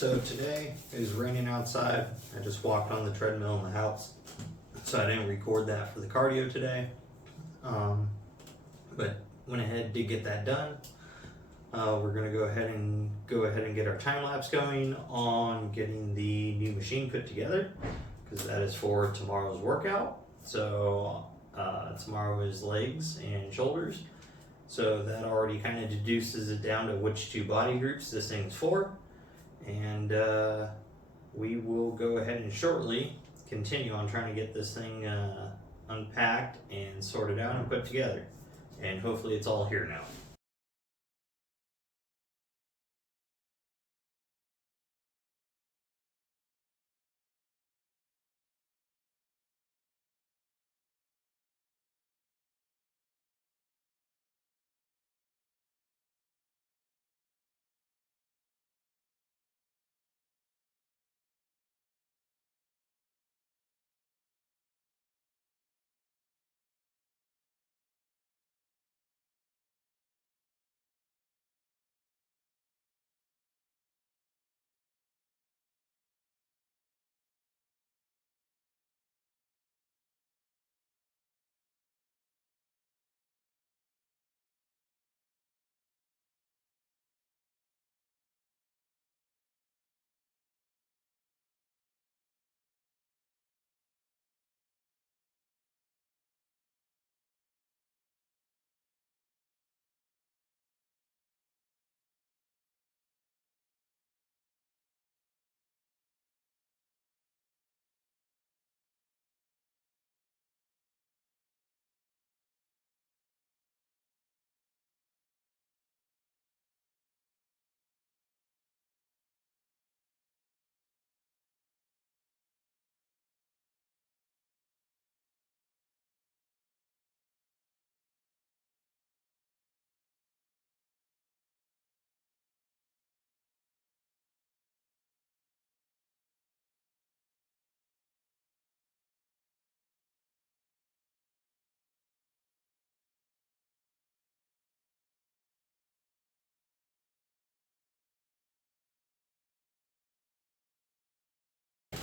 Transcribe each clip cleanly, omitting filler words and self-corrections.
So today it was raining outside. I just walked on the treadmill in the house, so I didn't record that for the cardio today. But went ahead to get that done. We're gonna go ahead and get our time lapse going on getting the new machine put together, because that is for tomorrow's workout. So tomorrow is legs and shoulders. So that already kind of deduces it down to which two body groups this thing's for. And we will go ahead and shortly continue on trying to get this thing unpacked and sorted out and put together. And hopefully it's all here now.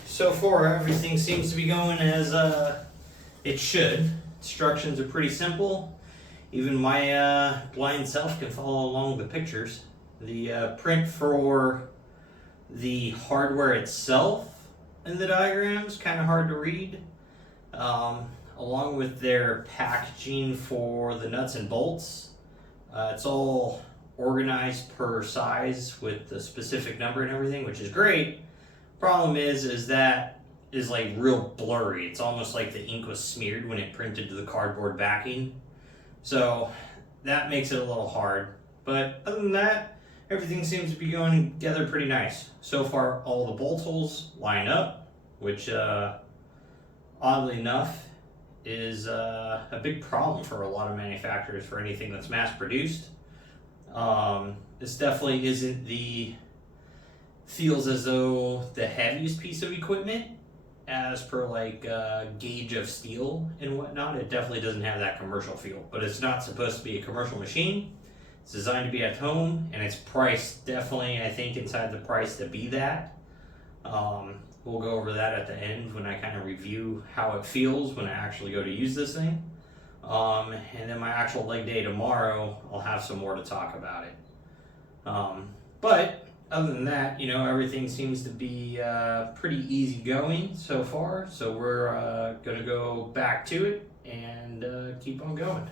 So far, everything seems to be going as it should. Instructions are pretty simple. Even my blind self can follow along the pictures. The print for the hardware itself in the diagrams kind of hard to read, along with their packaging for the nuts and bolts. It's all organized per size with the specific number and everything, which is great. Problem is that is like real blurry. It's almost like the ink was smeared when it printed to the cardboard backing. So that makes it a little hard. But other than that, everything seems to be going together pretty nice. So far, all the bolt holes line up, which oddly enough is a big problem for a lot of manufacturers for anything that's mass produced. This definitely isn't feels as though the heaviest piece of equipment as per like gauge of steel and whatnot. It definitely doesn't have that commercial feel, but it's not supposed to be a commercial machine. It's designed to be at home, and it's priced definitely, I think, inside the price to be that. We'll go over that at the end when I kind of review how it feels when I actually go to use this thing. And then my actual leg day tomorrow, I'll have some more to talk about it. But other than that, everything seems to be pretty easy going so far. So we're going to go back to it and keep on going.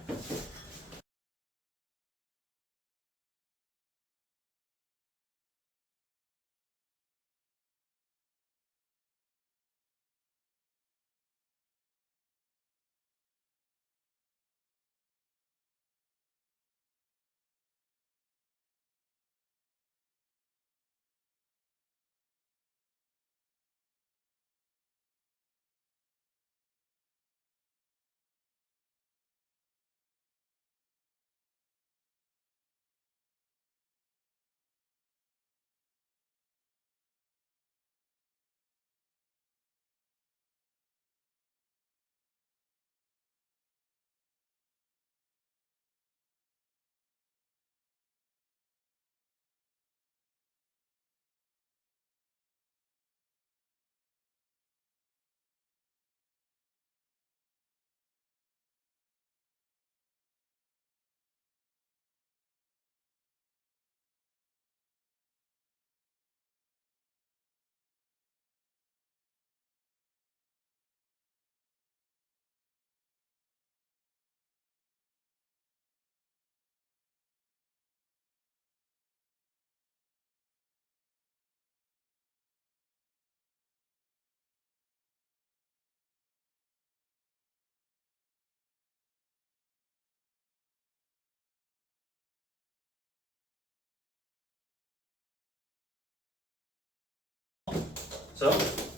So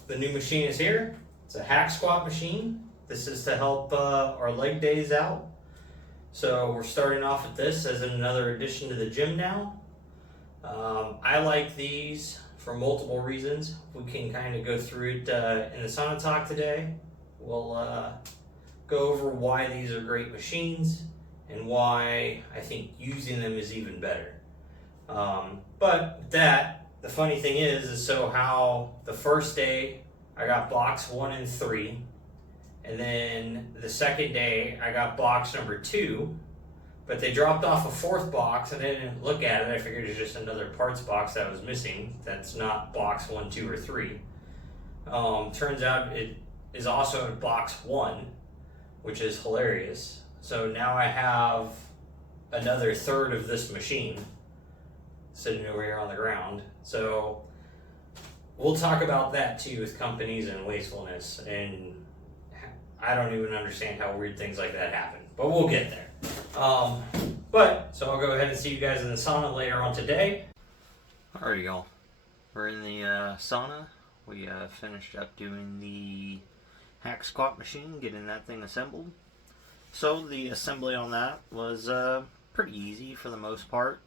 the new machine is here. It's a hack squat machine. This is to help our leg days out. So we're starting off with this as another addition to the gym now. I like these for multiple reasons. We can kind of go through it in the sauna talk today. We'll go over why these are great machines and why I think using them is even better. But that, the funny thing is so how the first day I got box 1 and 3, and then the second day I got box number 2, but they dropped off a 4th box and I didn't look at it. I figured it's just another parts box that was missing. That's not box 1, 2, or 3. Turns out it is also in box 1, which is hilarious. So now I have another third of this machine sitting over here on the ground. So we'll talk about that too with companies and wastefulness, and I don't even understand how weird things like that happen, but we'll get there. So I'll go ahead and see you guys in the sauna later on today. Alright y'all, we're in the sauna. We finished up doing the hack squat machine, getting that thing assembled. So the assembly on that was pretty easy for the most part.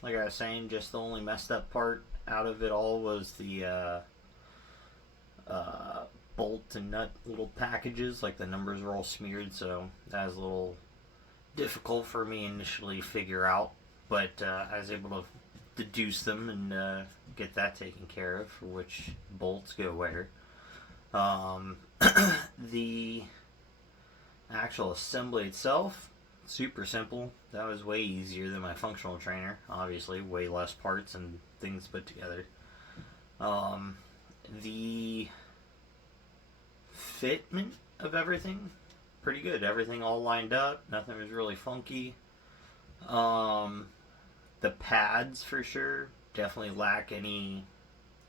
Like I was saying, just the only messed up part out of it all was the bolt and nut little packages. Like the numbers were all smeared, so that was a little difficult for me initially to figure out. But I was able to deduce them and get that taken care of, for which bolts go where. The actual assembly itself, super simple. That was way easier than my functional trainer. Obviously, way less parts and things put together. The fitment of everything, pretty good. Everything all lined up. Nothing was really funky. The pads, for sure, definitely lack any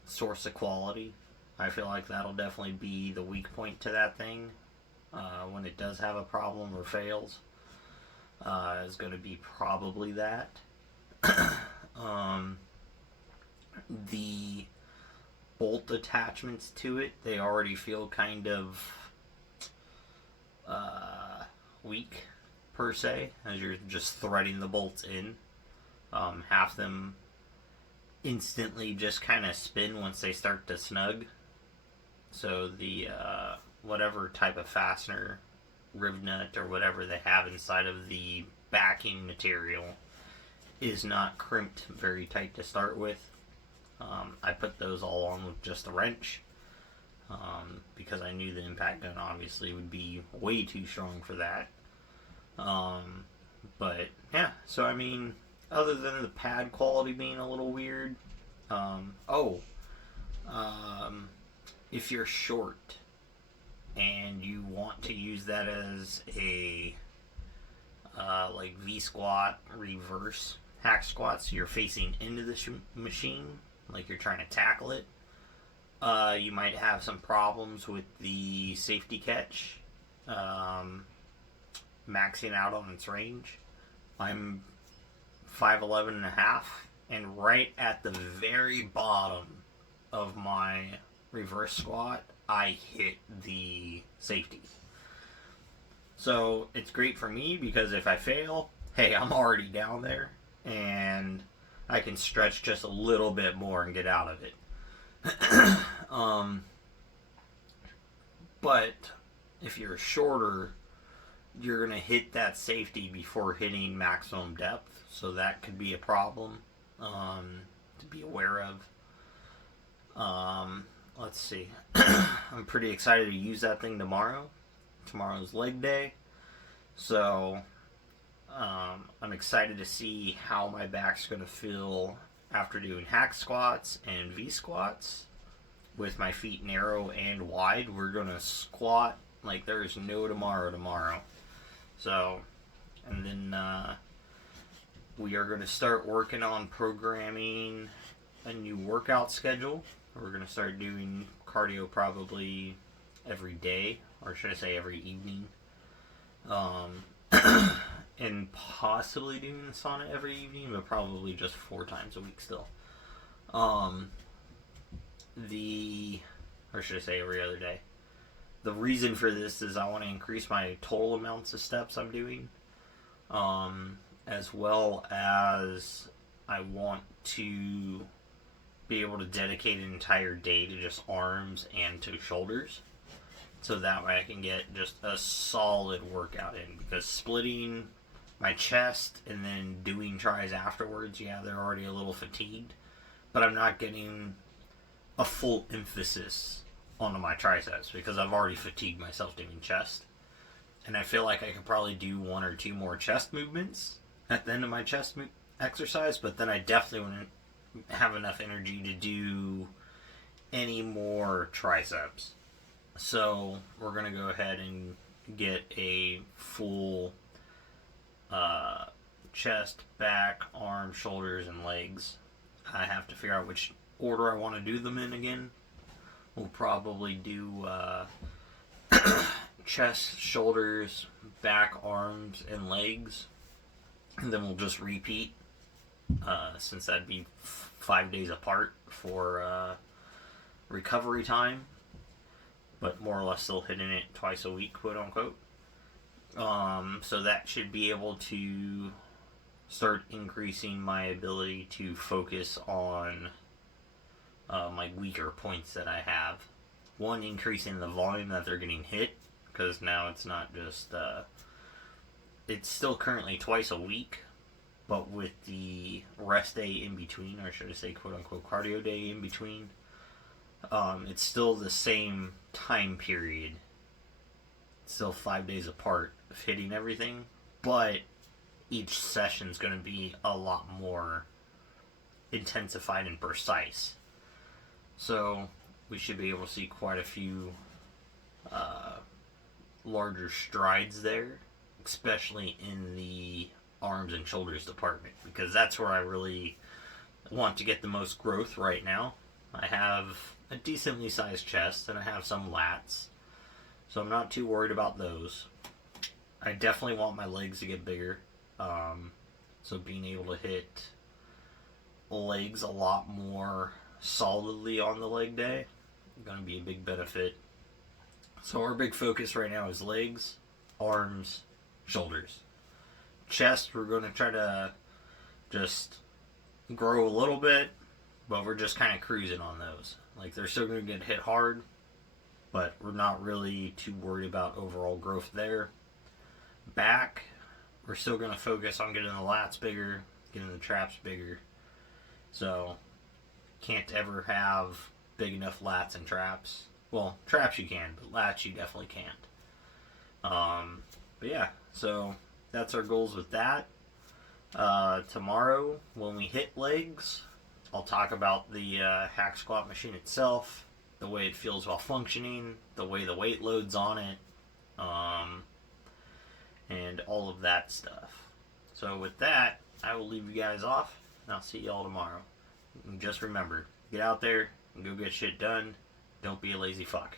source of quality. I feel like that'll definitely be the weak point to that thing when it does have a problem or fails. Is going to be probably that. The bolt attachments to it, they already feel kind of weak, per se, as you're just threading the bolts in. Half them instantly just kind of spin once they start to snug. So the whatever type of fastener, riv nut, or whatever they have inside of the backing material is not crimped very tight to start with. I put those all on with just a wrench because I knew the impact gun obviously would be way too strong for that. But yeah, so I mean, other than the pad quality being a little weird, if you're short and you want to use that as a like V-squat reverse hack squat, so you're facing into the machine like you're trying to tackle it, you might have some problems with the safety catch maxing out on its range. I'm 5'11 and a half, and right at the very bottom of my reverse squat, I hit the safety. So it's great for me because if I fail, hey, I'm already down there and I can stretch just a little bit more and get out of it. But if you're shorter, you're going to hit that safety before hitting maximum depth, so that could be a problem to be aware of. Let's see. I'm pretty excited to use that thing tomorrow. Tomorrow's leg day. So I'm excited to see how my back's going to feel after doing hack squats and V squats. With my feet narrow and wide, we're going to squat like there's no tomorrow. So, and then we are going to start working on programming a new workout schedule. We're going to start doing cardio probably every day, or should I say every evening. And possibly doing the sauna every evening, but probably just 4 times a week still. or should I say every other day. The reason for this is I want to increase my total amounts of steps I'm doing, as well as I want to be able to dedicate an entire day to just arms and to shoulders, so that way I can get just a solid workout in. Because splitting my chest and then doing tries afterwards, yeah, they're already a little fatigued, but I'm not getting a full emphasis onto my triceps because I've already fatigued myself doing chest. And I feel like I could probably do 1 or 2 more chest movements at the end of my chest exercise, but then I definitely wouldn't have enough energy to do any more triceps. So we're going to go ahead and get a full chest, back, arms, shoulders, and legs. I have to figure out which order I want to do them in again. We'll probably do chest, shoulders, back, arms, and legs. And then we'll just repeat, since that'd be 5 days apart for recovery time. But more or less still hitting it twice a week, quote unquote. So that should be able to start increasing my ability to focus on my weaker points that I have. One, increasing the volume that they're getting hit, because now it's not just it's still currently twice a week, but with the rest day in between, or should I say quote unquote cardio day in between, it's still the same time period. It's still 5 days apart of hitting everything, but each session's going to be a lot more intensified and precise. So we should be able to see quite a few larger strides there, especially in the arms and shoulders department, because that's where I really want to get the most growth right now. I have a decently sized chest and I have some lats, so I'm not too worried about those. I definitely want my legs to get bigger, so being able to hit legs a lot more solidly on the leg day is going to be a big benefit. So our big focus right now is legs, arms, shoulders. Chest, we're going to try to just grow a little bit, but we're just kind of cruising on those. Like, they're still going to get hit hard, but we're not really too worried about overall growth there. Back, we're still going to focus on getting the lats bigger, getting the traps bigger. So, can't ever have big enough lats and traps. Well, traps you can, but lats you definitely can't. But yeah, so that's our goals with that. Tomorrow, when we hit legs, I'll talk about the hack squat machine itself, the way it feels while functioning, the way the weight loads on it, and all of that stuff. So with that, I will leave you guys off, and I'll see y'all tomorrow. And just remember, get out there and go get shit done. Don't be a lazy fuck.